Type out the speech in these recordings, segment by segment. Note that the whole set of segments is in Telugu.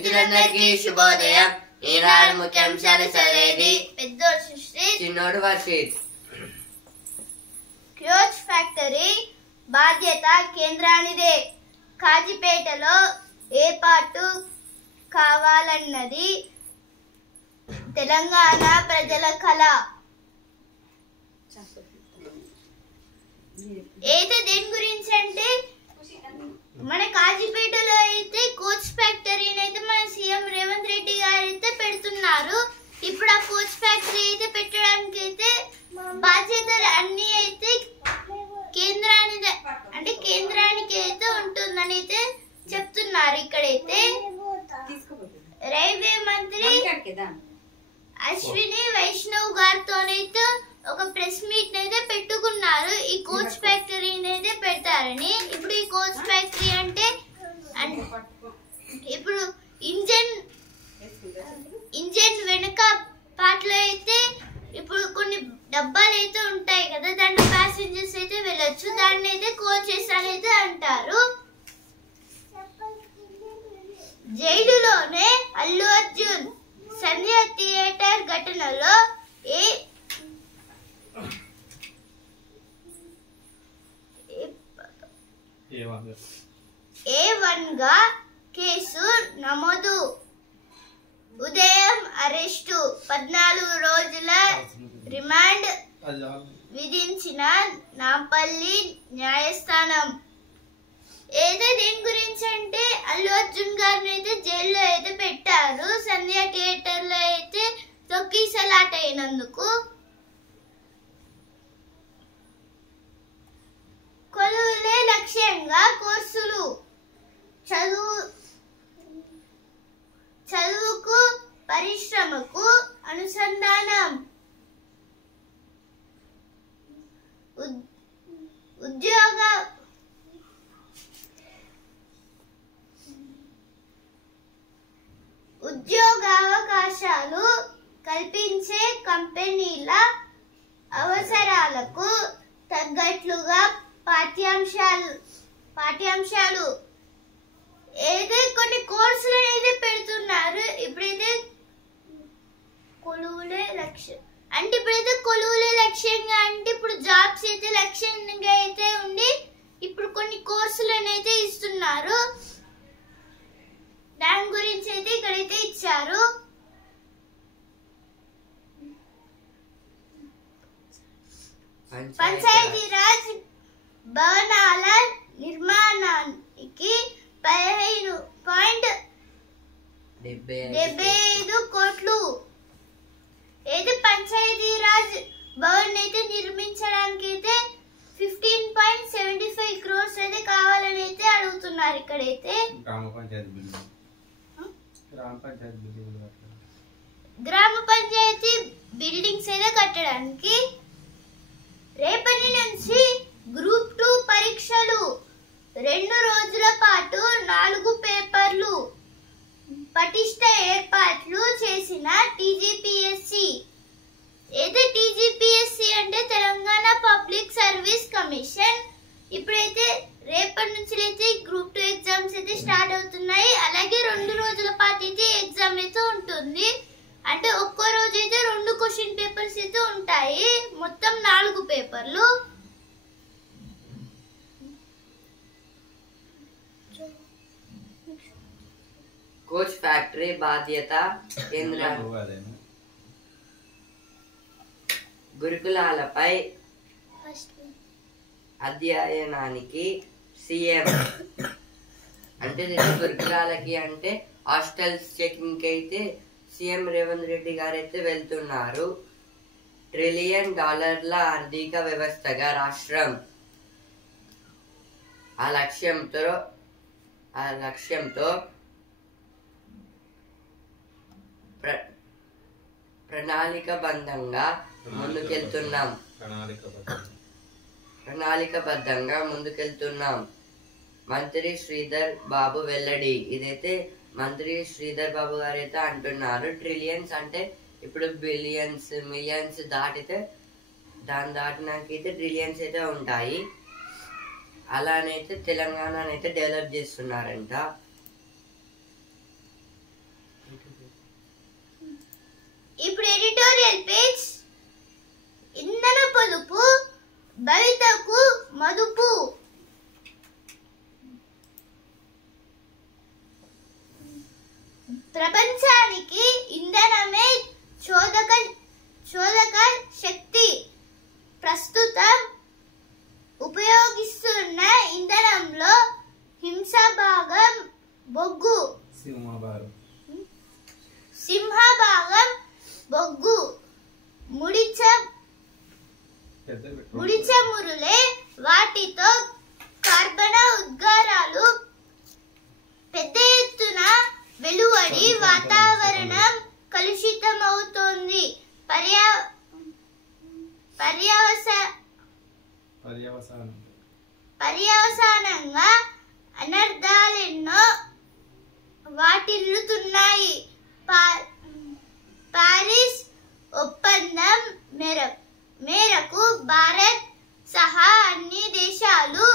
మిత్రులందరికీ శుభోదయం. ఈనాడు ముఖ్యాంశాలు చదివేది పెద్దోడు సృష్టి, చిన్నోడు వర్షిత్. క్లోజ్ ఫ్యాక్టరీ బాధ్యత కేంద్రానిదే. కాజీపేటలో ఏర్పాటు కావాలన్నది తెలంగాణ ప్రజల కళ. అయితే దేని గురించి అంటే మన కాజీపేటలో అయితే కోచ్ ఫ్యాక్టరీని అయితే మన సీఎం రేవంత్ రెడ్డి గారు అయితే పెడుతున్నారు. ఇప్పుడు ఆ కోచ్ ఫ్యాక్టరీ అయితే పెట్టడానికి అయితే బాధ్యతలు అన్ని అయితే కేంద్రానికి అయితే ఉంటుందని అయితే చెప్తున్నారు. ఇక్కడైతే రైల్వే మంత్రి అశ్విని వైష్ణవ్ గారితోనైతే ఒక ప్రెస్ మీట్ అయితే పెట్టుకున్నారు. ఈ కోచ్ ఫ్యాక్టరీని అయితే పెడతారని. ఇప్పుడు ఈ కోచ్ ఫ్యాక్టరీ అంటే ఇప్పుడు ఇంజన్ వెనక పార్ట్లో అయితే ఇప్పుడు కొన్ని డబ్బాలు అయితే ఉంటాయి కదా, దాంట్లో ప్యాసింజర్స్ అయితే వెళ్ళొచ్చు. దాన్ని అయితే కోచెస్ అని అయితే అంటారు. జైలులోనే అల్లు అర్జున్ సంధ్య థియేటర్ ఘటనలో A1 గా కేసు నమోదు. ఉదయం అరెస్టు, 14 రోజుల రిమాండ్ విధించిన నాంపల్లి న్యాయస్థానం. ఏదో దేని గురించి అంటే అల్లు అర్జున్ గారిని అయితే జైల్లో అయితే పెట్టారు. సంధ్య థియేటర్ లో అయితే తొక్కిసలాట అయినందుకు. కొలువులే లక్ష్యంగా కోర్సులు, చదువుకు పరిశ్రమకు అనుసంధానం. ఉద్యోగావకాశాలు కల్పించే కంపెనీల అవసరాలకు తగ్గట్లుగా పాఠ్యాంశాలు ఏదో కొన్ని కోర్సులు అయితే పెడుతున్నారు. ఇప్పుడైతే కొలువులే లక్ష్యం అంటే ఇప్పుడైతే కొలువులే లక్ష్యంగా అంటే ఇప్పుడు జాబ్స్ అయితే లక్ష్యంగా అయితే ఉండి ఇప్పుడు కొన్ని కోర్సులను అయితే ఇస్తున్నారు. దాని గురించి అయితే ఇక్కడైతే ఇచ్చారు. పంచాయతీరాజ్ భవనాల నిర్మాణానికి 15.75 కోట్లు. అయితే పంచాయతీరాజ్ భవన్ అయితే నిర్మించడానికి అయితే 15.75 crores అయితే కావాలని అయితే అడుగుతున్నారు. ఇక్కడైతే గ్రామ పంచాయతీ బిల్డింగ్స్ అయితే కట్టడానికి. రేపటి నుంచి గ్రూప్ 2 పరీక్షలు, 2 రోజుల పాటు 4 పేపర్లు. పటిష్ట ఏర్పాట్లు చేసిన టీజీపీఎస్సీ. ఏదో టీజీపీఎస్సీ అంటే తెలంగాణ పబ్లిక్ సర్వీస్ కమిషన్. ఇప్పుడైతే రేపటి నుంచి అయితే గ్రూప్ 2 ఎగ్జామ్స్ అయితే స్టార్ట్ అవుతున్నాయి. అలాగే 2 రోజుల పాటు అయితే ఎగ్జామ్ అయితే ఉంటుంది. అంటే ఒక్కో రోజు అయితే 2 క్వశ్చన్ పేపర్స్ అయితే ఉంటాయి. మొత్తం 4 పేపర్లు. కోచ్ ఫ్యాక్టరీ బాధ్యత కేంద్రాలు. గురుకులాలపై అధ్యయనానికి సీఎం అంటే గురుకులాలకి అంటే హాస్టల్స్ చెకింగ్ అయితే సీఎం రేవంత్ రెడ్డి గారు అయితే వెళ్తున్నారు. $1 ట్రిలియన్ ఆర్థిక వ్యవస్థగా రాష్ట్రం ఆ లక్ష్యంతో ప్రణాళికబద్ధంగా ముందుకెళ్తున్నాం. మంత్రి శ్రీధర్ బాబు వెల్లడి. ఇదైతే మంత్రి శ్రీధర్ బాబు గారు అయితే అంటున్నారు. ట్రిలియన్స్ అంటే ఇప్పుడు బిలియన్స్, మిలియన్స్ దాటితే దాని దాటినాకైతే ట్రిలియన్స్ అయితే ఉంటాయి. అలానైతే తెలంగాణనైతే డెవలప్ చేస్తున్నారంట. ఇప్పుడు ఎడిటోరియల్ పేజ్. ఇంధన పొదుపు భవితకు మదుపు. ప్రపంచానికి ఇంధనమే చోదక శక్తి. ప్రస్తుతం ఉపయోగిస్తున్న ఇంధనంలో హింసభాగం బొగ్గు, సింహభాగం బొగ్గు, ముడిచమురులే. వాటితో కార్బన ఉద్గారాలు పెద్ద ఎత్తున వెలువడి వాతావరణం కలుషితమవుతోంది. పర్యవసానంగా అనర్థాలెన్నో వాటిల్లుతున్నాయి. పారిస్ ఒప్పందం మేరకు భారత్ సహా అన్ని దేశాలు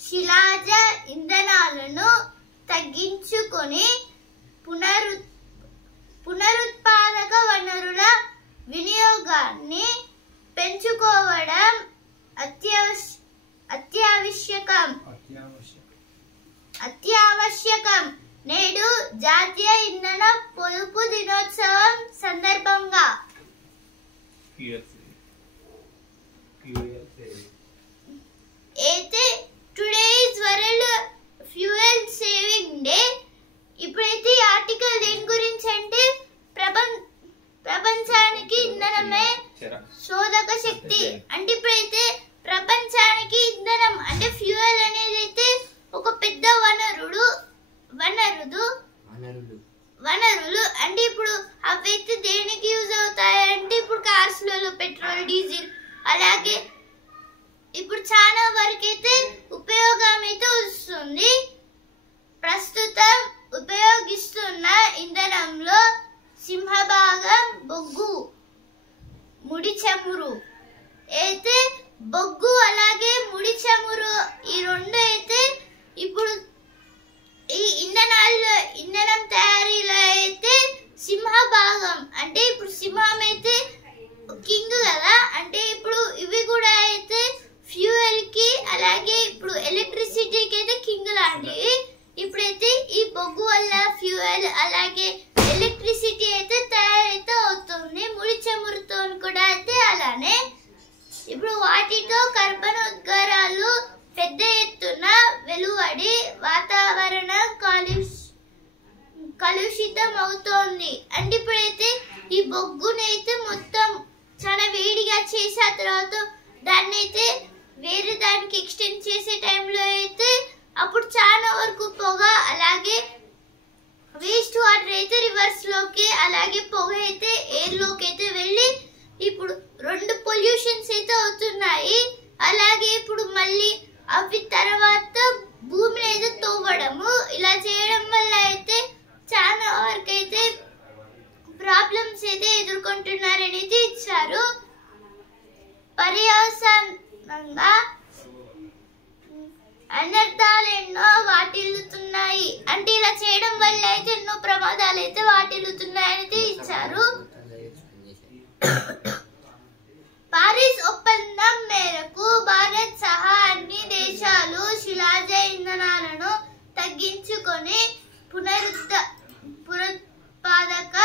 శిలాజ ఇంధనాలను తగ్గించుకొని పునరుత్పాదక వనరుల వినియోగాన్ని పెంచుకోవడం అత్యావశ్యకం. నేడు జాతీయ ఇంధన పొదుపు దినోత్సవం సందర్భంగా అయితే today is world fuel saving day. ఇప్పుడైతే ఈ ఆర్టికల్ దేని గురించి అంటే ప్రపంచానికి ఇంధనమే శోధక శక్తి. అంటే ఇప్పుడైతే ప్రపంచానికి ఇంధనం అంటే ఫ్యూయల్ అనేది అయితే ఒక పెద్ద వనరులు. అంటే ఇప్పుడు అవైతే దేనికి యూజ్ అవుతాయి అంటే ఇప్పుడు కార్స్ లలో పెట్రోల్, డీజిల్, అలాగే ఇప్పుడు చాలా వరకు అయితే ఉపయోగం అయితే వస్తుంది. ప్రస్తుతం ఉపయోగిస్తున్న ఇంధనంలో సింహభాగం బొగ్గు, ముడి చమురు. అయితే బొగ్గు అలాగే ముడి చమురు ఈ రెండు అయితే ఇప్పుడు ఈ ఇంధనం తయారీలో అయితే సింహభాగం అంటే ఇప్పుడు సింహం అయితే కింగ్ కదా. అంటే ఇప్పుడు ఇవి కూడా అయితే ఫ్యూయల్ కి అలాగే ఇప్పుడు ఎలక్ట్రిసిటీకి అయితే కింగ్ లాంటివి. ఇప్పుడైతే ఈ బొగ్గు వల్ల ఫ్యూయల్ అలాగే ఎలక్ట్రిసిటీ అయితే తయారైతే అవుతుంది. ముడి చమురుతో కూడా అయితే అలానే. ఇప్పుడు వాటితో కార్బన్ ఉద్గారాలు పెద్ద ఎత్తున వెలువడి వాతావరణం కలుషితం అవుతోంది. అంటే ఇప్పుడైతే ఈ బొగ్గునైతే మొత్తం చాలా వేడిగా చేసిన తర్వాత దాన్ని అయితే వేరే దానికి ఎక్స్టెండ్ చేసే టైంలో అయితే అప్పుడు చాలా వరకు పొగ అలాగే వేస్ట్ వాటర్ అయితే రివర్స్ లోకి అలాగే పొగ అయితే ఎయిర్ లోకి అయితే వెళ్ళి ఇప్పుడు రెండు పొల్యూషన్స్ అయితే అవుతున్నాయి. అలాగే ఇప్పుడు మళ్ళీ అవి తర్వాత భూమిని అయితే తవ్వడము ఇలా చేయడం వల్ల అయితే చాలా వరకు అయితే ప్రాబ్లమ్స్ అయితే ఎదుర్కొంటున్నారనేది ఇచ్చారు. పర్యవసానంగా అనర్థాలు ఎన్నో వాటిల్లుతున్నాయి. అంటే ఇలా చేయడం వల్ల అయితే ఎన్నో ప్రమాదాలు అయితే వాటిల్లుతున్నాయని ఇచ్చారు. పారిస్ ఒప్పందం మేరకు భారత్ సహా అన్ని దేశాలు శిలాజ ఇంధనాలను తగ్గించుకొని పునరుత్పాదక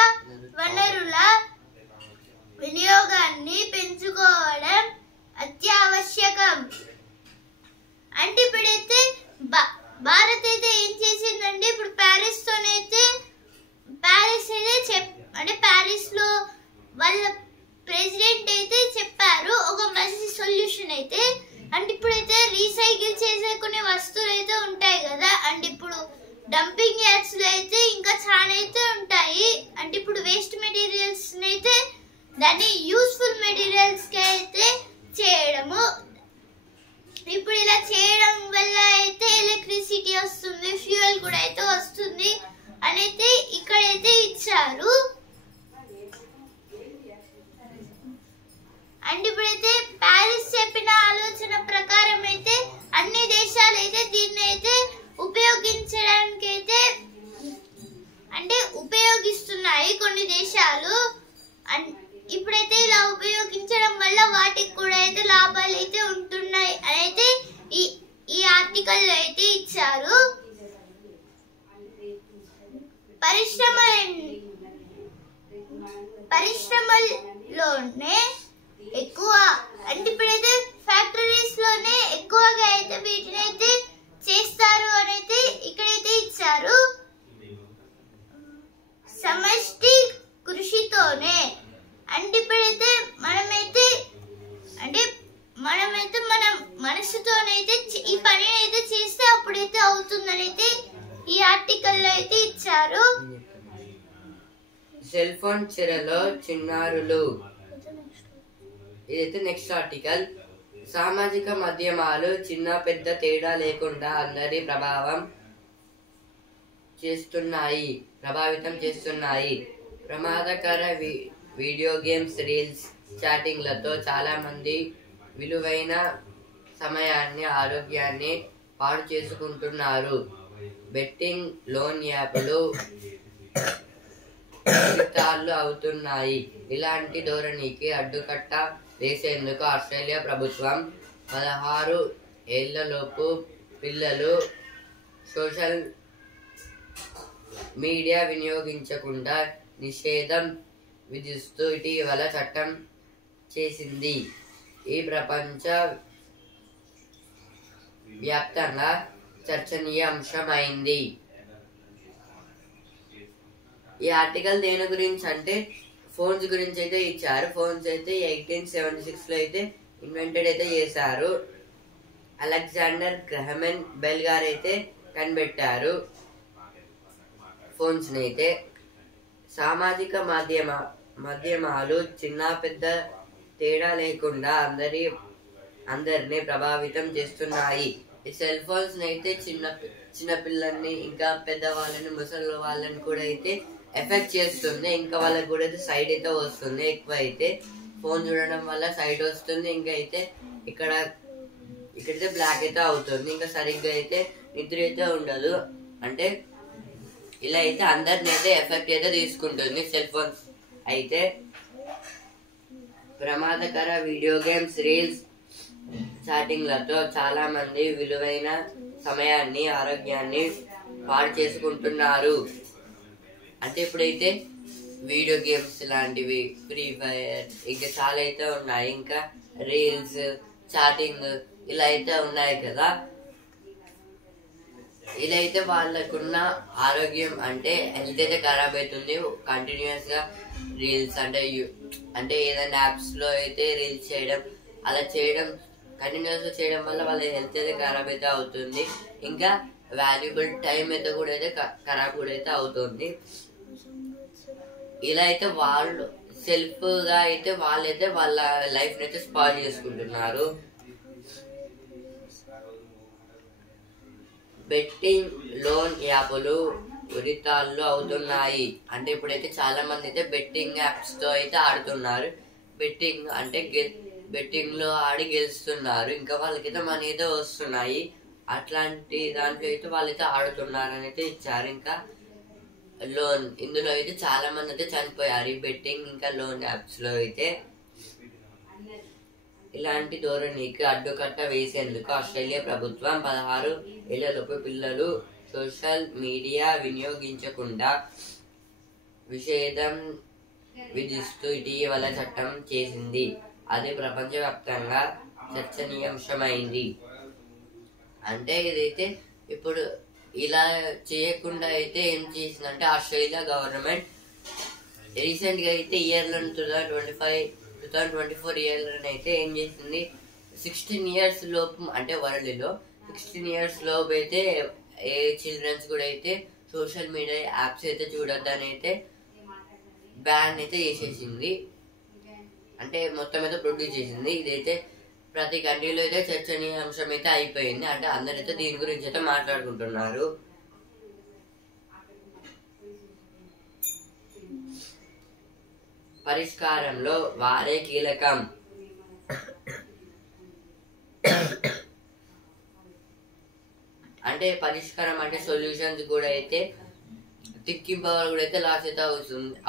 వనరుల వినియోగాన్ని పెంచుకోవడం అత్యావశ్యకం. అంటే ఇప్పుడైతే భారత్ అయితే ఏం చేసిందంటే ఇప్పుడు ప్యారిస్ అయితే అంటే ప్యారిస్ లో వాళ్ళ ప్రెసిడెంట్ అయితే చెప్పారు ఒక మంచి సొల్యూషన్ అయితే. అంటే ఇప్పుడైతే రీసైకిల్ చేసే కొన్ని వస్తువులు అయితే ఉంటాయి కదా. అంటే ఇప్పుడు డంపింగ్ యార్డ్స్ లో అయితే ఇంకా చాలా అయితే ఉంటాయి. అంటే ఇప్పుడు వేస్ట్ మెటీరియల్స్ అయితే దాన్ని యూస్ఫుల్ మెటీరియల్స్ కి అయితే చేయడము. ఇప్పుడు ఇలా చేయడం వల్ల అయితే ఎలక్ట్రిసిటీ వస్తుంది, ఫ్యూయల్ కూడా అయితే వస్తుంది అనేది ఇక్కడైతే ఇచ్చారు. అంటే ఇప్పుడైతే ప్యారిస్ చెప్పిన ఆలోచన ప్రకారం అయితే అన్ని దేశాలు అయితే దీన్ని అయితే ఉపయోగించడానికి అయితే అంటే ఉపయోగిస్తున్నారు. చేస్తున్నాయి కొన్ని దేశాలు. ఇప్పుడైతే ఇలా ఉపయోగించడం వల్ల వాటికి కూడా అయితే లాభాలు అయితే ఉంటున్నాయి అని అయితే ఈ ఆర్టికల్లో అయితే ఇచ్చారు. పరిశ్రమల్లోనే ఎక్కువ అంటే ఇప్పుడైతే ఫ్యాక్టరీస్ లోనే ఎక్కువగా అయితే వీటిని అయితే చేస్తారు అని అయితే ఇక్కడైతే ఇచ్చారు. సమష్టి కృషితోనే అంటే ఇప్పుడైతే మనమైతే మన మనసుతోనైతే ఈ పని అయితే చేస్తే అప్పుడైతే అవుతుందని అయితే ఈ ఆర్టికల్లో అయితే ఇచ్చారు. సెల్ ఫోన్ చెరలో చిన్నారులు, ఇదైతే నెక్స్ట్ ఆర్టికల్. సామాజిక మాధ్యమాలు చిన్న పెద్ద తేడా లేకుండా అందరి ప్రభావితం చేస్తున్నాయి. ప్రమాదకర వీడియో గేమ్స్, రీల్స్, చాటింగ్లతో చాలా మంది విలువైన సమయాన్ని, ఆరోగ్యాన్ని పాడు చేసుకుంటున్నారు. బెట్టింగ్, లోన్ యాప్లు విఫలాలు అవుతున్నాయి. ఇలాంటి ధోరణికి అడ్డుకట్ట వేసేందుకు ఆస్ట్రేలియా ప్రభుత్వం 16 ఏళ్లలోపు పిల్లలు సోషల్ మీడియా వినియోగించకుండా నిషేధం విధిస్తూ ఇటీవల చట్టం చేసింది. ఈ ప్రపంచ వ్యాప్తంగా చర్చనీయాంశమైంది. ఈ ఆర్టికల్ దేని గురించి అంటే ఫోన్స్ గురించి అయితే ఇచ్చారు. ఫోన్స్ అయితే 1876 లో అయితే ఇన్వెంటెడ్ అయితే చేశారు. అలెగ్జాండర్ గ్రహమెన్ బెల్ గారు అయితే కనిపెట్టారు ఫోన్స్ ని అయితే. సామాజిక మాధ్యమాలు చిన్న పెద్ద తేడా లేకుండా అందరినీ ప్రభావితం చేస్తున్నాయి. ఈ సెల్ ఫోన్స్ అయితే చిన్న పిల్లల్ని, ఇంకా పెద్దవాళ్ళని, ముసలి వాళ్ళని కూడా అయితే ఎఫెక్ట్ చేస్తుంది. ఇంకా వాళ్ళకి కూడా అయితే సైడ్ అయితే వస్తుంది. ఎక్కువ అయితే ఫోన్ చూడడం వల్ల సైడ్ వస్తుంది. ఇంకా అయితే ఇక్కడైతే బ్లాక్ అయితే అవుతుంది. ఇంకా సరిగ్గా అయితే నిద్ర అయితే ఉండదు. అంటే ఇలా అయితే అందరిని అయితే ఎఫెక్ట్ అయితే తీసుకుంటుంది సెల్ ఫోన్స్ అయితే. ప్రమాదకర వీడియో గేమ్స్, రీల్స్, చాటింగ్లతో చాలా మంది విలువైన సమయాన్ని, ఆరోగ్యాన్ని పాడు చేసుకుంటున్నారు. అంటే ఇప్పుడైతే వీడియో గేమ్స్ లాంటివి, ఫ్రీ ఫైర్, ఇంకా చాలా అయితే ఉన్నాయి. ఇంకా రీల్స్, చాటింగ్ ఇలా అయితే ఉన్నాయి కదా. ఇలా అయితే వాళ్ళకున్న ఆరోగ్యం అంటే హెల్త్ అయితే ఖరాబ్ అవుతుంది. కంటిన్యూస్ గా రీల్స్ అంటే ఏదైనా యాప్స్ లో అయితే రీల్స్ చేయడం, అలా కంటిన్యూస్ గా చేయడం వల్ల వాళ్ళ హెల్త్ అయితే ఖరాబ్ అయితే అవుతుంది. ఇంకా వాల్యుబుల్ టైం అయితే కూడా అయితే ఖరాబ్ కూడా అయితే అవుతుంది. ఇలా అయితే వాళ్ళు సెల్ఫ్ గా అయితే వాళ్ళైతే వాళ్ళ లైఫ్ అయితే స్పాయిల్ చేసుకుంటున్నారు. బెట్టింగ్, లోన్ యాప్లు ఉరితాళ్ళు అవుతున్నాయి. అంటే ఇప్పుడైతే చాలా మంది అయితే బెట్టింగ్ యాప్స్ తో అయితే ఆడుతున్నారు. బెట్టింగ్ అంటే బెట్టింగ్ లో ఆడి గెలుస్తున్నారు. ఇంకా వాళ్ళకైతే మనీ అయితే వస్తున్నాయి. అట్లాంటి దాంట్లో అయితే వాళ్ళైతే ఆడుతున్నారు అని అయితే ఇచ్చారు. ఇంకా లోన్, ఇందులో అయితే చాలా మంది అయితే చనిపోయారు ఈ బెట్టింగ్ ఇంకా లోన్ యాప్స్ లో అయితే. ఇలాంటి ధోరణికి అడ్డుకట్ట వేసేందుకు ఆస్ట్రేలియా ప్రభుత్వం 16 ఏళ్లలోపు పిల్లలు సోషల్ మీడియా వినియోగించకుండా నిషేధం విధిస్తూ ఇటీవల చట్టం చేసింది. అది ప్రపంచవ్యాప్తంగా చర్చనీయాంశమైంది. అంటే ఇదైతే ఇప్పుడు ఇలా చేయకుండా అయితే ఏం చేసిందంటే ఆస్ట్రేలియా గవర్నమెంట్ రీసెంట్ గా అయితే ఇయర్ లో 2024 ఇయర్ లో అయితే ఏం చేసింది, 16 years లోపు అంటే వరల్డ్ లో 16 years లోపు అయితే ఏ చిల్డ్రన్స్ కూడా అయితే సోషల్ మీడియా యాప్స్ అయితే చూడొద్దని అయితే బ్యాన్ అయితే చేసేసింది. అంటే మొత్తం అయితే ప్రొడ్యూస్ చేసింది. ఇదైతే ప్రతి కంట్రీలో అయితే చర్చనీయాంశం అయితే అయిపోయింది. అంటే అందరైతే దీని గురించి అయితే మాట్లాడుకుంటున్నారు. పరిష్కారంలో వారే కీలకం. అంటే పరిష్కారం అంటే సొల్యూషన్స్ కూడా అయితే టిక్కింగ్ పవర్ కూడా అయితే లాస్ అయితే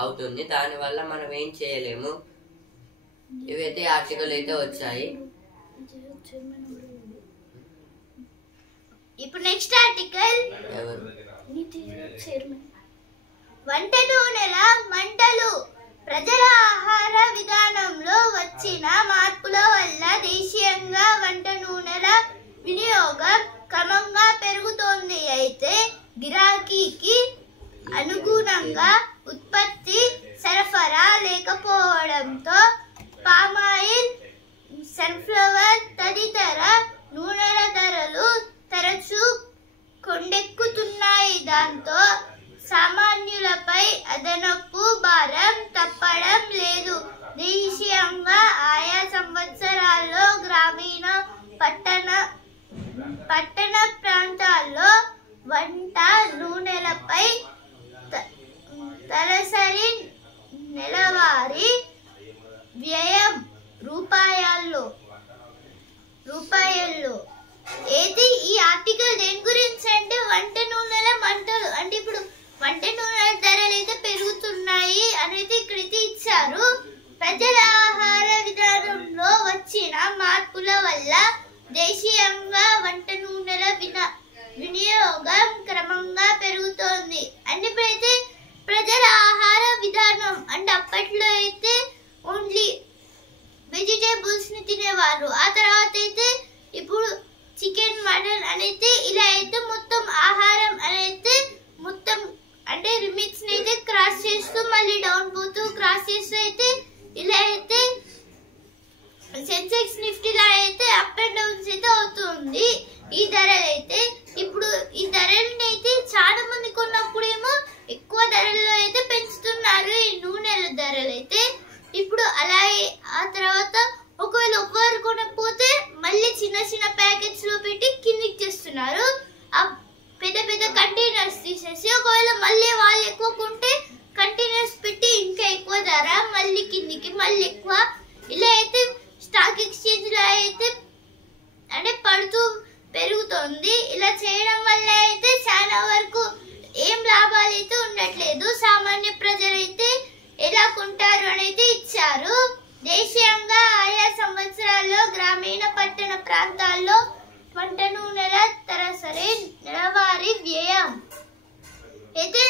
అవుతుంది. దానివల్ల మనం ఏం చేయలేము. ఇవైతే ఆర్టికల్ అయితే వచ్చాయి. ఇప్పుడు నెక్స్ట్ ఆర్టికల్ వంట నూనెల మంటలు. ప్రజల ఆహార విధానంలో వచ్చిన మార్పుల వల్ల దేశీయంగా వంట నూనెల వినియోగం క్రమంగా పెరుగుతోంది. అయితే గిరాకీకి అనుగుణంగా ఉత్పత్తి సరఫరా లేకపోవడంతో పామాయిల్, సన్ఫ్లవర్ తదితర నూనెల ధరలు తరచూ కొండెక్కుతున్నాయి. దాంతో సామాన్యులపై అదనపు భారం తప్పడం లేదు. దేశీయంగా ఆయా సంవత్సరాల్లో గ్రామీణ పట్టణ ప్రాంతాల్లో వంట నూనెలపై తలసరి నెలవారీ వ్యయం రూపాయల్లో. అయితే ఈ ఆర్టికల్ దేని గురించి అంటే వంట నూనెల మంటలు. అంటే ఇప్పుడు వంట నూనెల ధరలు అయితే పెరుగుతున్నాయి అనేది ఇక్కడైతే ఇచ్చారు. ప్రజల ఆహార విధానంలో వచ్చిన మార్పుల వల్ల దేశీయంగా వంట నూనెల వినియోగం క్రమంగా పెరుగుతోంది. అంటే ఇప్పుడైతే ప్రజల ఆహార విధానం అంటే అప్పట్లో అయితే ఓన్లీ వెజిటేబుల్స్ ని తినేవారు. ఆ తర్వాత అయితే ఇప్పుడు చికెన్, మటన్ అనేది ఇలా అయితే మొత్తం ఆహారం అనేది మొత్తం అంటే రిమిక్స్ ని అయితే క్రాస్ చేస్తూ మళ్ళీ డౌన్ పోతూ క్రాస్ చేస్తూ అయితే ఇలా అయితే సెన్సెక్స్ నిఫ్టీలా అయితే అప్ అండ్ డౌన్స్ అయితే అవుతుంది. ఈ ధరలు అయితే ఇప్పుడు ఈ ధరలని అయితే చాలా మంది కొన్నప్పుడేమో ఎక్కువ ధరల్లో అయితే పెంచుతున్నారు ఈ నూనెల ధరలు అయితే. ఇప్పుడు అలాగే ఆ తర్వాత ఒకవేళ ఒక్కరు కొనకపోతే మళ్ళీ చిన్న చిన్న ప్యాకెట్స్ లో పెట్టి కిందికి తెస్తున్నారు. ఆ పెద్ద పెద్ద కంటైనర్స్ తీసేసి ఒకవేళ మళ్ళీ వాళ్ళు ఎక్కువ కొంటే కంటైనర్స్ పెట్టి ఇంకా ఎక్కువ ధర మళ్ళీ కిందికి మళ్ళీ ఎక్కువ ఇలా అయితే స్టాక్ ఎక్స్చేంజ్ లో అయితే అంటే పడుతూ పెరుగుతోంది. ఇలా చేయడం వల్ల అయితే చాలా వరకు ఏం లాభాలు అయితే ఉండట్లేదు. సామాన్య ప్రజలైతే ఎలా కొంటారు అనేది ఇచ్చారు. దేశీయంగా ఆయా సంవత్సరాల్లో గ్రామీణ పట్టణ ప్రాంతాల్లో వంట నూనెల తలసరి నెలవారీ వ్యయం అయితే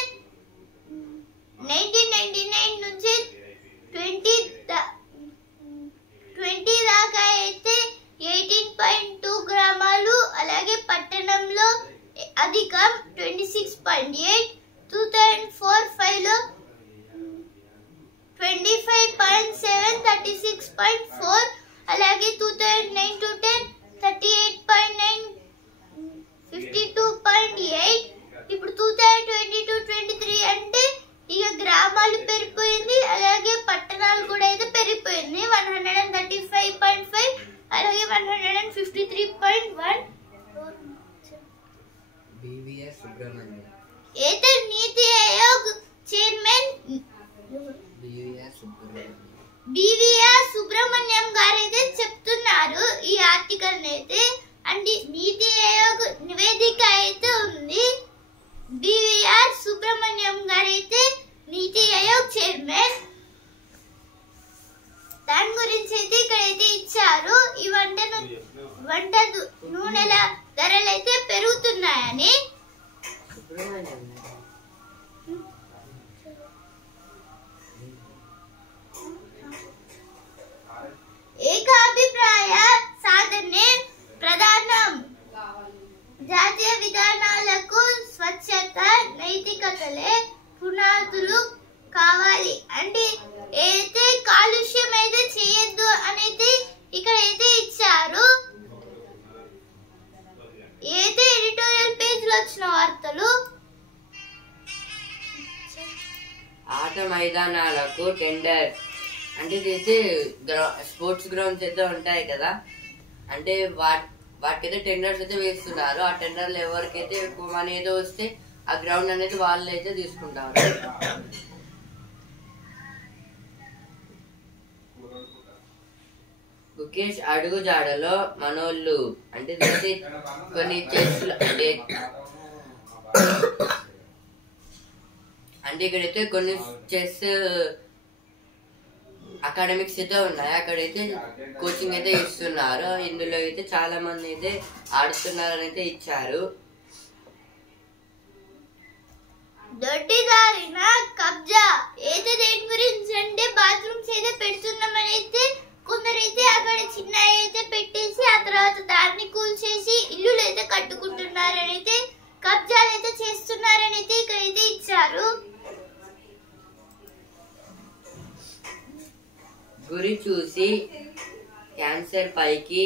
1999 నుంచి 20 దాకా అయితే 18.2 గ్రాములు. అలాగే పట్టణంలో అధికం 26.8, 2004-05 లో 25.7, 36.4, అలాగే 2009-10 38.9, 52.8. ఇప్పుడు 2022-23 అంటే ఇక గ్రామాలు పెరిగిపోయింది, అలాగే పట్టణాలు కూడా అయితే పెరిగిపోయింది. 135.5 అలాగే 153.1. BVS సుబ్రహ్మణ్యం అయితే నీతి ఆయోగ్ చైర్మన్ BVR సుబ్రహ్మణ్యం గారు అయితే చెప్తున్నారు ఈ ఆర్టికల్ అయితే. అంటే నీతి ఆయోగ్ నివేదిక అయితే ఉంది. BVR సుబ్రహ్మణ్యం గారు అయితే నీతి ఆయోగ్ చైర్మన్. దాని గురించి అయితే ఇక్కడైతే ఇచ్చారు. ఈ వంట నూనెల ధరలు అయితే పెరుగుతున్నాయని. ఏకాభిప్రాయ సాధనే ప్రధానం. జాతీయ విధానాలకు స్వచ్ఛత, నైతికతలే పునాదులు కావాలి. అంటే అయితే కాలుష్యం అయితే చేయొద్దు అనేది ఇక్కడ అయితే ఇచ్చారు. అయితే ఎడిటోరియల్ పేజ్ లో వచ్చిన వార్తలు. ఆట మైదానాలకు టెండర్ అంటే ఇదైతే స్పోర్ట్స్ గ్రౌండ్స్ అయితే ఉంటాయి కదా, అంటే వాటికైతే టెండర్స్ అయితే వేస్తున్నారు. ఆ టెండర్లు ఎవరికైతే ఎక్కువ మనీ ఏదో వస్తే ఆ గ్రౌండ్ అనేది వాళ్ళు అయితే తీసుకుంటారు. ముఖేష్ అడుగు జాడలో మనోళ్ళు అంటే కొన్ని చెస్లు అంటే అంటే ఇక్కడైతే కొన్ని చెస్ అకాడమిక్స్ అయితే ఉన్నాయి, అక్కడైతే కోచింగ్ అయితే ఇస్తున్నారు. ఇందులో అయితే చాలా మంది అయితే ఆడుతున్నారని అయితే ఇచ్చారు. దొడ్డిదారిన కబ్జా అయితే దేని గురించి అంటే బాత్రూమ్స్ అయితే పెడుతున్నామని అయితే కొందరైతే అక్కడ చిన్న అయితే పెట్టేసి ఆ తర్వాత దాన్ని కూల్చేసి ఇల్లులు అయితే కట్టుకుంటున్నారని అయితే కబ్జాలు అయితే చేస్తున్నారని అయితే ఇక్కడైతే ఇచ్చారు. గురి చూసి క్యాన్సర్ పైకి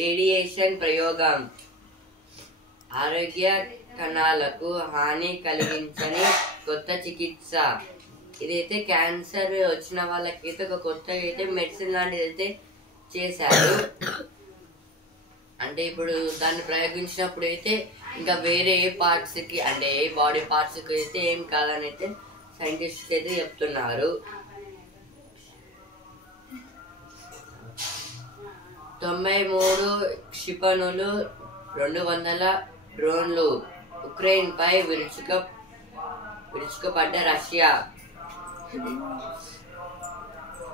రేడియేషన్ ప్రయోగం, ఆరోగ్య కణాలకు హాని కలిగించని కొత్త చికిత్స. ఇదైతే క్యాన్సర్ వచ్చిన వాళ్ళకైతే ఒక కొత్త అయితే మెడిసిన్ లాంటిది అయితే చేశారు. అంటే ఇప్పుడు దాన్ని ప్రయోగించినప్పుడు అయితే ఇంకా వేరే ఏ పార్ట్స్ కి అంటే ఏ బాడీ పార్ట్స్ కి అయితే ఏం కాదని అయితే సైంటిస్ట్ అయితే చెప్తున్నారు. 93 క్షిపణులు, 200 డ్రోన్లు ఉక్రెయిన్ పై విరుచుకుపడ్డ రష్యా.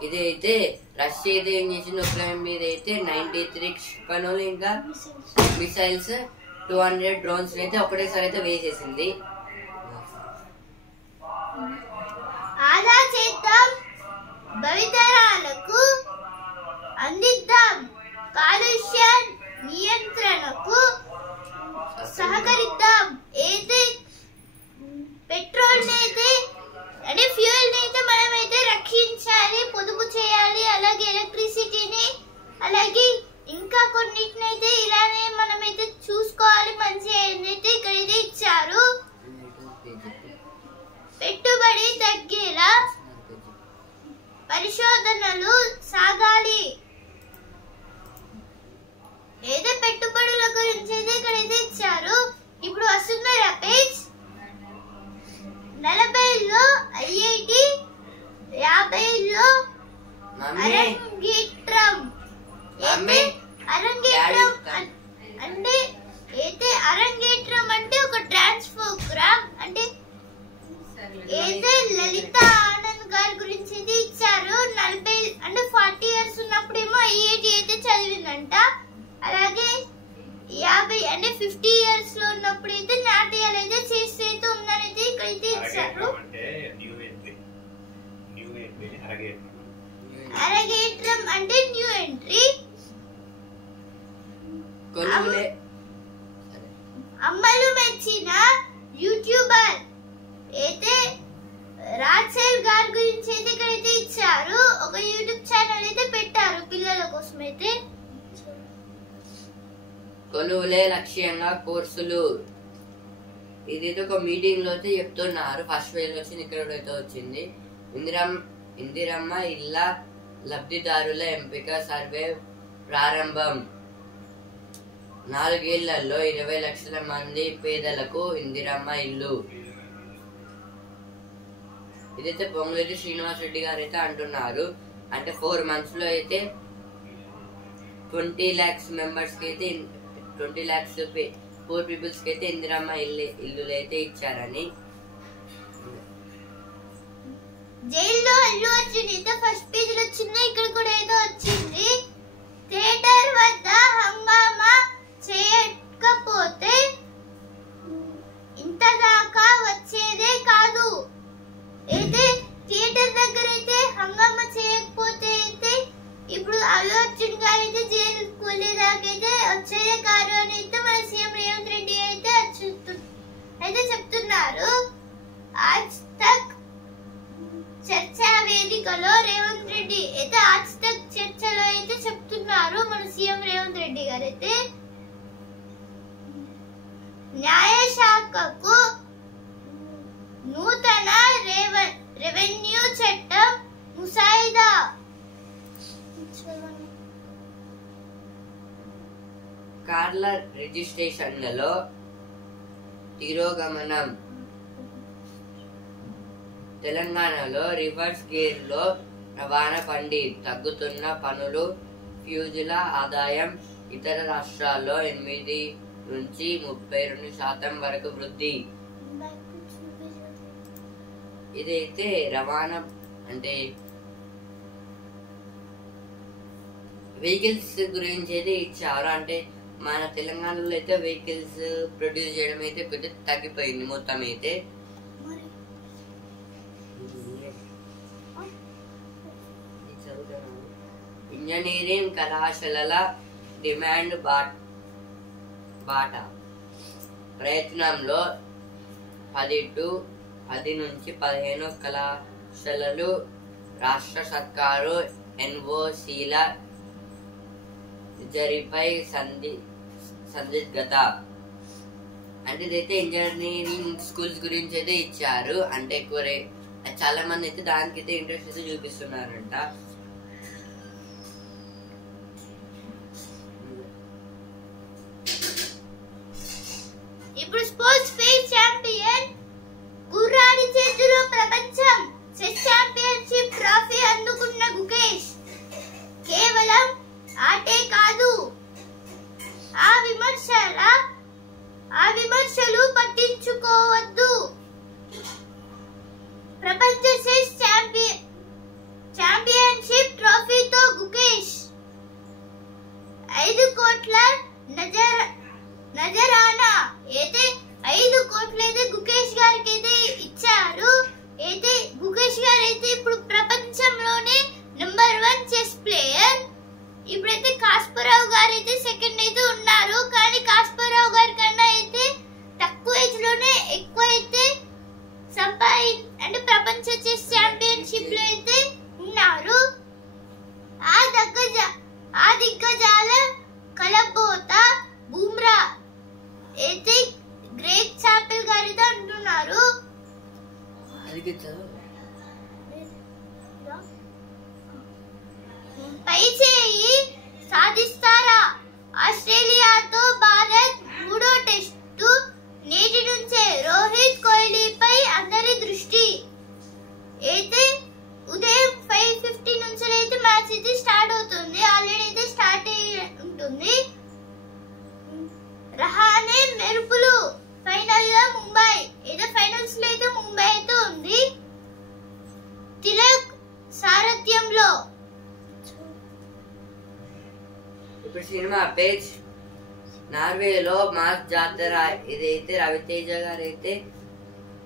ఇదైతే రష్యా అయితే ఏం చేసింది, ఉక్రెయిన్ మీద అయితే 93 క్షిపణులు ఇంకా మిసైల్స్ 200 డ్రోన్స్ అయితే ఒకటేసారి అయితే వేసేసింది. ఆదా చేద్దాం, భవితరాలకు అందిద్దాం, కాలుష్య నియంత్రణకు సహకరిద్దాం. అయితే పెట్రోల్ అయితే అంటే ఫ్యూయల్ అయితే మనం అయితే రక్షించాలి, పొదుపు చేయాలి. అలాగే ఎలక్ట్రిసిటీని, అలాగే ఇంకా కొన్నిటిని అయితే ఇలానే మనమైతే చూసుకోవాలి. మంచి అయితే ఇక్కడైతే ఇచ్చారు. పెట్టుబడి తగ్గేలా పరిశోధనలు సాగాలి. ఏదో పెట్టుబడుల గురించి అయితే ఇక్కడైతే ఇచ్చారు. ఇప్పుడు వస్తున్నారా పేజ్ 40లో ఐఐటి, 50లో అరంగేట్రం. అరంగేట్రం అంటే అయితే అరంగేట్రం అంటే ఒక డాన్స్ ప్రోగ్రామ్. అంటే అయితే లలిత ఆనంద్ గారి గురించి అయితే ఇచ్చారు. 40 అంటే 40 ఇయర్స్ ఉన్నప్పుడేమో ఐఐటి అయితే చదివిందంట. అలాగే 50 అంటే 50 ఇయర్స్ లో ఉన్నప్పుడు అయితే నాట్యాలు అయితే చేస్తే అయితే ఉందని అయితే ఇక్కడైతే ఇచ్చారు. అరగేట్రం అంటే న్యూ ఎంట్రీ. అమ్మలు మెచ్చిన యూట్యూబర్ అయితే రాచెల్ గారి గురించి అయితే ఇక్కడైతే ఇచ్చారు. ఒక యూట్యూబ్ ఛానల్ అయితే పెట్టారు పిల్లల కోసం అయితే. కొలువులే లక్ష్యంగా కోర్సులు. ఇదైతే ఒక మీటింగ్ లో అయితే చెప్తున్నారు. ఫస్ట్ ఫేజ్ వచ్చింది, ఇక్కడ అయితే వచ్చింది. ఇందిరమ్మ ఇళ్ళ లబ్ధిదారుల ఎంపిక సర్వే ప్రారంభం. 4 ఏళ్లలో 20 లక్షల మంది పేదలకు ఇందిరమ్మ ఇల్లు. ఇదైతే పొంగులేటి శ్రీనివాస్ రెడ్డి గారు అయితే అంటున్నారు. అంటే 4 months లో అయితే 20 lakhs మెంబర్స్ కి అయితే 20 lakhs పూర్ పీపుల్స్ కి అయితే ఇందిరమ్మ ఇల్లు అయితే ఇచ్చారని. జైల్లో అల్లు అర్జున్ అయితే ఫస్ట్ పేజ్ లో వచ్చింది. ఇక్కడ కూడా ఏదో వచ్చింది. థియేటర్ వద్ద హంగామా చేయకపోతే ఇంతదాకా వచ్చేదే కాదు. అయితే థియేటర్ దగ్గర అయితే హంగామా చేయకపోతే అయితే ఇప్పుడు అల్లు అర్జున్ గారు అయితే జైలుకు వెళ్ళేదాకైతే వచ్చేదే కాదు అని అయితే మన సీఎం రేవంత్ రెడ్డి అయితే చెప్తున్నారు. ఆజ్ తక్ చర్చా వేదికలో రేవంత్ రెడ్డి అయితే ఆజ్ తక్ చర్చలో అయితే చెప్తున్నారు మన సీఎం రేవంత్ రెడ్డి గారు అయితే. న్యాయశాఖకు నూతన రెవెన్యూ చట్టం ముసాయిదా. కార్ల రిజిస్ట్రేషన్లలో తిరోగమనం. తెలంగాణలో రివర్స్ గేర్ లో రవాణా బండి తగ్గుతున్న పనులు, ఫ్యూజుల ఆదాయం. ఇతర రాష్ట్రాల్లో 8 నుంచి 32% వరకు వృద్ధి. ఇదైతే రవాణా అంటే వెహికల్స్ గురించి అయితే ఇచ్చారు. అంటే మన తెలంగాణలో అయితే వెహికల్స్ ప్రొడ్యూస్ చేయడం అయితే కొద్దిగా తగ్గిపోయింది మొత్తం అయితే. ఇంజనీరింగ్ కళాశాలల డిమాండ్ బాట ప్రయత్నంలో 10 నుంచి 15 కళాశాలలు రాష్ట్ర సర్కారు ఎన్ఓసీల జరిపై సందిగ్ధత. అంటే ఇదైతే ఇంజనీరింగ్ స్కూల్స్ గురించి అయితే ఇచ్చారు. అంటే ఎక్కువ చాలా మంది అయితే దానికైతే ఇంట్రెస్ట్ అయితే చూపిస్తున్నారంట. ఇప్పుడు స్పోర్ట్స్ ఫేర్ ఛాంపియన్ గుర్రాడి చేతిలో ప్రపంచం చెస్ ఛాంపియన్షిప్ ట్రోఫీ అందుకున్న గుకేష్ కేవలం ఆటే కాదు, ఆ విమర్శలు పట్టించుకోవద్దు. ప్రపంచ చెస్ ఛాంపియన్షిప్ ట్రోఫీతో గుకేష్ 5 కోట్ల నజరానా అయితే 5 కోట్లు అయితే గుకేష్ గారికి అయితే ఇచ్చారు. అయితే గుకేష్ గారు అయితే ఇప్పుడు ప్రపంచంలోనే నంబర్ 1 చెస్ ప్లేయర్. ఇప్పుడైతే కాస్పరావ్ గారు అయితే సెకండ్ అయితే ఉన్నారు. కానీ కాస్పరావ్ గారి కన్నా అయితే తక్కువ ఏజ్ లోనే ఎక్కువ అయితే అంటే ప్రపంచ చెస్ ఛాంపియన్షిప్ లో అయితే ఉన్నారు. ఆ దిగ్గజాల కలబోత బూమ్రా అయితే గ్రేట్ చాపెల్ గారితో అంటున్నారు. పై చేయి సాధిస్తారా? ఆస్ట్రేలియాతో భారత్ 3వ టెస్టు నేటి నుంచే రోహిత్ కోహ్లీపై అందరి దృష్టి. అయితే ఉదయం 5:50 నుంచి అయితే మ్యాచ్ అయితే స్టార్ట్ అవుతుంది. ఆల్రెడీ అయితే స్టార్ట్ అయ్యి ఉంటుంది. రహానే మెరుపులు ఫైనల్ గా ముంబై ఏదో ఫైనల్స్ లో అయితే ముంబై అయితే ఉంది. తిలక్ సారథ్యంలో ఇప్పుడు సినిమా పేజ్ నార్వేలో మాస్ జాతర. ఇదైతే రవితేజ గారు అయితే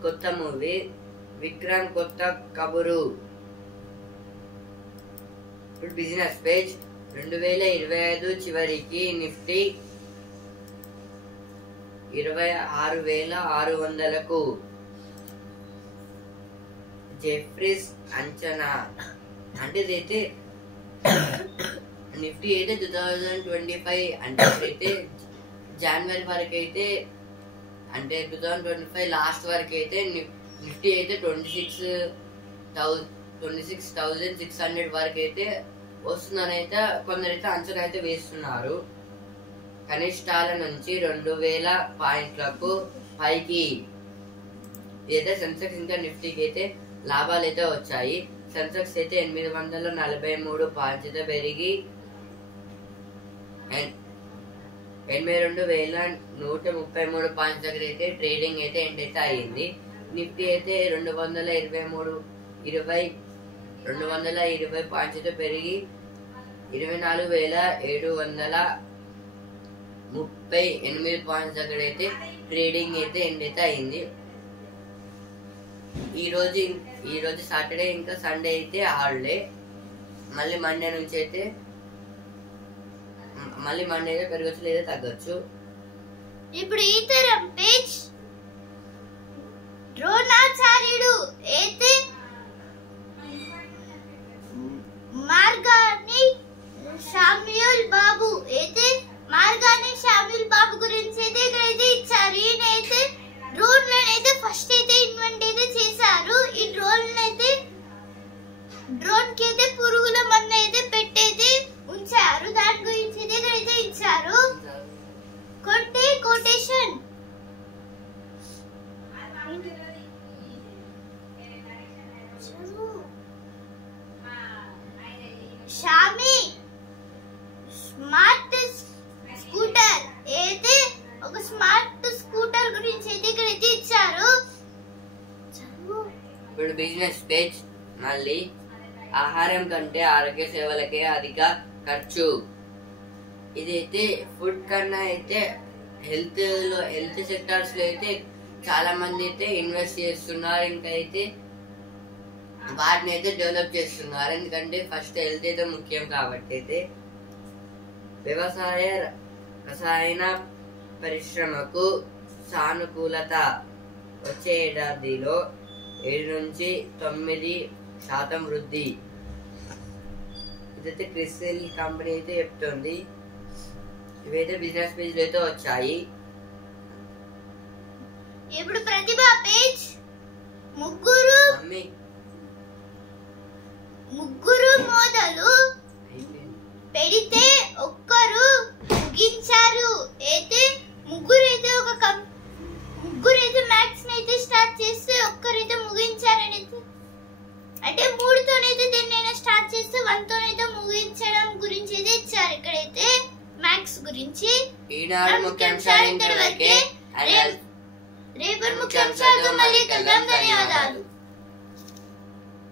కొత్త మూవీ. విక్రమ్ కొత్త కబురు. ఇప్పుడు బిజినెస్ పేజ్ 2025 చివరికి నిఫ్టీ 26,600కు. జెఫ్రీస్ అంచనా. అంటే ఇదైతే నిఫ్టీ అయితే 2025 అంటే అయితే జనవరి వరకు అయితే అంటే 2025 లాస్ట్ వరకు అయితే నిఫ్టీ అయితే 26,600 వరకు అయితే వస్తుందని అయితే కొందరైతే అంచనా అయితే వేస్తున్నారు. కనిష్టాల నుంచి 2,000 పాయింట్లకు పైకి. ఇదైతే సెన్సెక్స్ ఇంకా నిఫ్టీకి అయితే లాభాలు అయితే వచ్చాయి. సెన్సెక్స్ అయితే 843 పాయింట్స్ అయితే పెరిగి 82,133 పాయింట్స్ దగ్గర అయితే ట్రేడింగ్ అయితే ఎండ్ అయితే అయ్యింది. నిఫ్టీ అయితే 220 పాయింట్స్ అయితే పెరిగి 24,738 పాయింట్స్ దగ్గర అయితే ట్రేడింగ్ అయితే ఎండ్ అయితే అయ్యింది. ఈ రోజు సాటర్డే ఇంకా సండే అయితే హాలిడే. మళ్ళీ మండే నుంచి అయితే పెరగచ్చు లేదా తగ్గచ్చు. ఇప్పుడు ఈ తరం పేజ్ ద్రోణాచార్యుడు అయితే మార్గాని శామ్యూల్ బాబు గురించి అయితే ఇక్కడైతే ఇచ్చారు. ఈయన అయితే డ్రోన్లను అయితే ఫస్ట్ అయితే ఇన్వెంట్ అయితే చేశారు. ఈ డ్రోన్ కి అయితే పురుగుల మందు అయితే పెట్టయితే ఉంచారు. దాని గురించి అయితే ఇక్కడైతే ఇచ్చారు. కొటేషన్ షామీ స్మార్ట్ స్కూటర్ అయితే ఒక స్మార్ట్ స్కూటర్ గురించి అయితే ఇక్కడైతే ఇచ్చారు. ఇప్పుడు బిజినెస్ పేజ్ మళ్ళీ ఆహారం కంటే ఆరోగ్య సేవలకే అధిక ఖర్చు. ఇదైతే ఫుడ్ కన్నా అయితే హెల్త్ సెక్టార్స్ లో అయితే చాలా మంది అయితే ఇన్వెస్ట్ చేస్తున్నారు, ఇంకా అయితే వాటిని అయితే డెవలప్ చేస్తున్నారు. ఎందుకంటే ఫస్ట్ హెల్త్ అయితే ముఖ్యం కాబట్టి. అయితే వ్యవసాయ రసాయన పరిశ్రమకు సానుకూలత. వచ్చే ఏడాదిలో 7 నుంచి 9% వృద్ధి. ఇదైతే క్రిస్టల్ కంపెనీ అయితే చెప్తుంది. ఇవైతే బిజినెస్ పేజ్ అయితే వచ్చాయి. ఇప్పుడు ప్రతిభ పేజ్ ముగ్గురు మొదలు పెడితే ఒక్కరు ముగించారు. అయితే ముగ్గురైతే మ్యాథ్స్ అయితే స్టార్ట్ చేస్తే ఒక్కరైతే ముగించారని, అంటే 3తోనైతే దేన్నైనా స్టార్ట్ చేస్తే 1తోనైతే ముగించడం గురించి అయితే ఇచ్చారు. ఇక్కడైతే మ్యాథ్స్ గురించి. ఈనాడు ముఖ్యాంశాలు ఇంతవరకే. రేపటి ముఖ్యాంశాలతో మళ్ళీ కలుద్దాం. ధన్యవాదాలు.